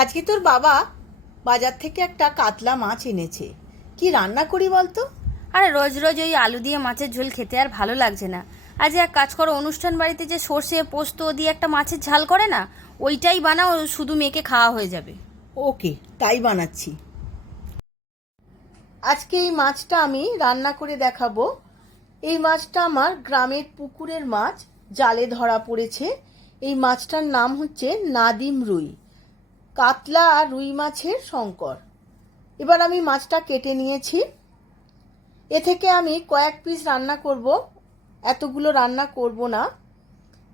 আজকে তোর বাবা বাজার থেকে একটা কাতলা মাছ এনেছে। কি রান্না করি বলতো? আরে রোজ রোজ ওই আলু দিয়ে মাছের ঝোল খেতে আর ভালো লাগছে না। আজ এক কাজ করো অনুষ্ঠান বাড়িতে যে সর্ষে পোস্ত দিয়ে একটা মাছের ঝাল করে না ওইটাই বানাও শুধু মেয়েকে খাওয়া হয়ে যাবে। ওকে তাই বানাচ্ছি। আজকে এই মাছটা আমি রান্না করে দেখাবো। এই মাছটা আমার গ্রামের পুকুরের মাছ জালে ধরা পড়েছে। এই মাছটার নাম হচ্ছে নাদিম রুই। কাতলা আর রুই মাছের শঙ্কর এবার আমি মাছটা কেটে নিয়েছি। এ থেকে আমি কয়েক পিস রান্না করব। এতগুলো রান্না করব না।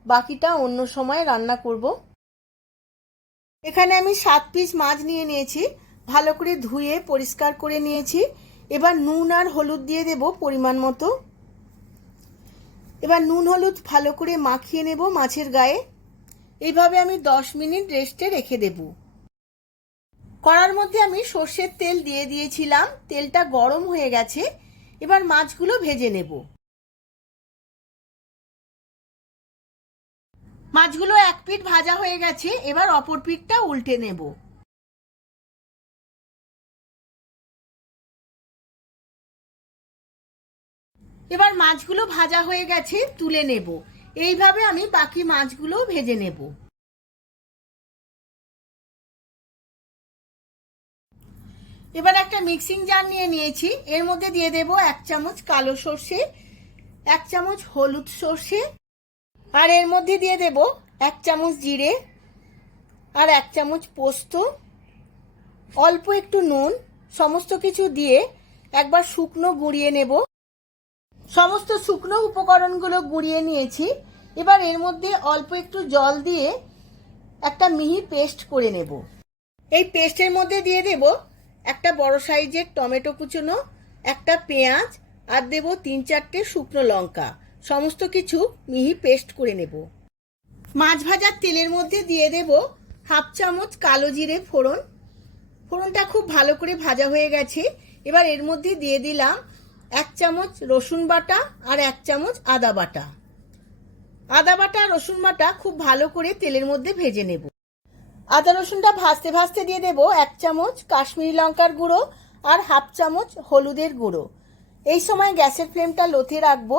বাকিটা অন্য সময় রান্না করব। এখানে আমি সাত পিস মাছ নিয়ে নিয়েছি। ভালো করে ধুয়ে পরিষ্কার করে নিয়েছি। এবার নুন আর হলুদ দিয়ে দেব পরিমাণ মতো। এবার নুন হলুদ ভালো করে মাখিয়ে নেব মাছের গায়ে। এইভাবে আমি দশ মিনিট রেস্টে রেখে দেব। কড়ার মধ্যে আমি সর্ষের তেল দিয়ে দিয়েছিলাম। তেলটা গরম হয়ে গেছে। এবার মাছগুলো ভেজে নেব। মাছগুলো এক পিঠ ভাজা হয়ে গেছে। এবার অপর পিঠটা উল্টে নেব। এবার মাছগুলো ভাজা হয়ে গেছে, তুলে নেব। এইভাবে আমি বাকি মাছগুলো ভেজে নেব। এবার একটা মিক্সিং জার নিয়ে নিয়েছি। এর মধ্যে দিয়ে দেব এক চামচ কালো সর্ষে, এক চামচ হলুদ সর্ষে, আর এর মধ্যে দিয়ে দেব এক চামচ জিরে আর এক চামচ পোস্ত। অল্প একটু নুন, সমস্ত কিছু দিয়ে একবার শুকনো গুঁড়িয়ে নেব। সমস্ত শুকনো উপকরণগুলো গুঁড়িয়ে নিয়েছি। এবার এর মধ্যে অল্প একটু জল দিয়ে একটা মিহি পেস্ট করে নেব। এই পেস্টের মধ্যে দিয়ে দেব একটা বড় সাইজের টমেটো কুচোনো, একটা পেঁয়াজ, আর দেব তিন চারটে শুকনো লঙ্কা। সমস্ত কিছু মিহি পেস্ট করে নেব। মাছ ভাজার তেলের মধ্যে দিয়ে দেব হাফ চামচ কালো জিরে ফোড়ন। ফোড়নটা খুব ভালো করে ভাজা হয়ে গেছে। এবার এর মধ্যে দিয়ে দিলাম এক চামচ রসুন বাটা আর এক চামচ আদা বাটা। আদা বাটা রসুন বাটা খুব ভালো করে তেলের মধ্যে ভেজে নেব। আদা রসুনটা ভাজতে ভাজতে দিয়ে দেব এক চামচ কাশ্মীরি লঙ্কার গুঁড়ো আর হাফ চামচ হলুদের গুঁড়ো। এই সময় গ্যাসের ফ্লেমটা লোতে রাখব।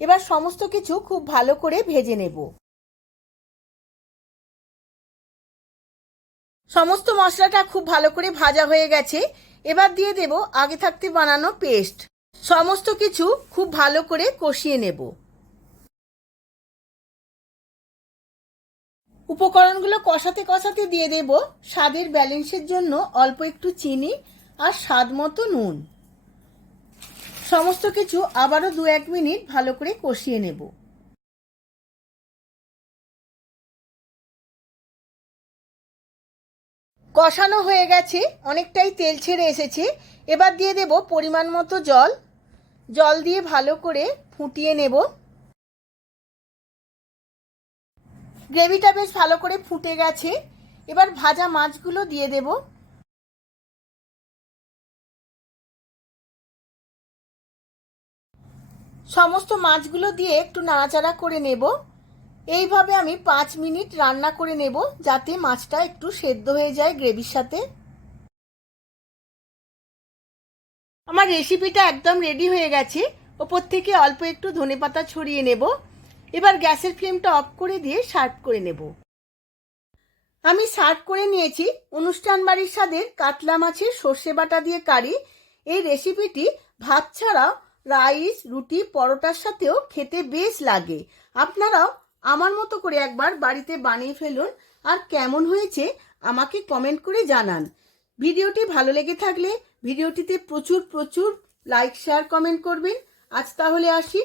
এবার সমস্ত কিছু খুব ভালো করে ভেজে নেব। সমস্ত মশলাটা খুব ভালো করে ভাজা হয়ে গেছে। এবার দিয়ে দেব আগে থাকতে বানানো পেস্ট। সমস্ত কিছু খুব ভালো করে কষিয়ে নেব। উপকরণগুলো কষাতে কষাতে দিয়ে দেব স্বাদের ব্যালেন্সের জন্য অল্প একটু চিনি আর স্বাদ মতো নুন। সমস্ত কিছু আবারও দু এক মিনিট ভালো করে কষিয়ে নেব। কষানো হয়ে গেছে, অনেকটাই তেল ছেড়ে এসেছে। এবার দিয়ে দেব পরিমাণ মতো জল। জল দিয়ে ভালো করে ফুটিয়ে নেব। গ্রেভিটা বেশ ভালো করে ফুটে গেছে। এবার ভাজা মাছগুলো দিয়ে দেব। সমস্ত মাছগুলো দিয়ে একটু নাড়াচাড়া করে নেব। এইভাবে আমি পাঁচ মিনিট রান্না করে নেব, যাতে মাছটা একটু সেদ্ধ হয়ে যায় গ্রেভির সাথে। আমার রেসিপিটা একদম রেডি হয়ে গেছে। ওপর থেকে অল্প একটু ধনেপাতা ছড়িয়ে নেব। এবার গ্যাসের ফ্লেমটা অফ করে দিয়ে সার্ভ করে নেব। আমি সার্ভ করে নিয়েছি অনুষ্ঠান বাড়ির স্বাদের কাতলা মাছের সর্ষে বাটা দিয়ে কারি। এই রেসিপিটি ভাত ছাড়াও রাইস, রুটি, পরোটার সাথেও খেতে বেশ লাগে। আপনারাও আমার মতো করে একবার বাড়িতে বানিয়ে ফেলুন। আর কেমন হয়েছে আমাকে কমেন্ট করে জানান। ভিডিওটি ভালো লেগে থাকলে ভিডিওটিতে প্রচুর প্রচুর লাইক, শেয়ার, কমেন্ট করবেন। আজ তাহলে আসি।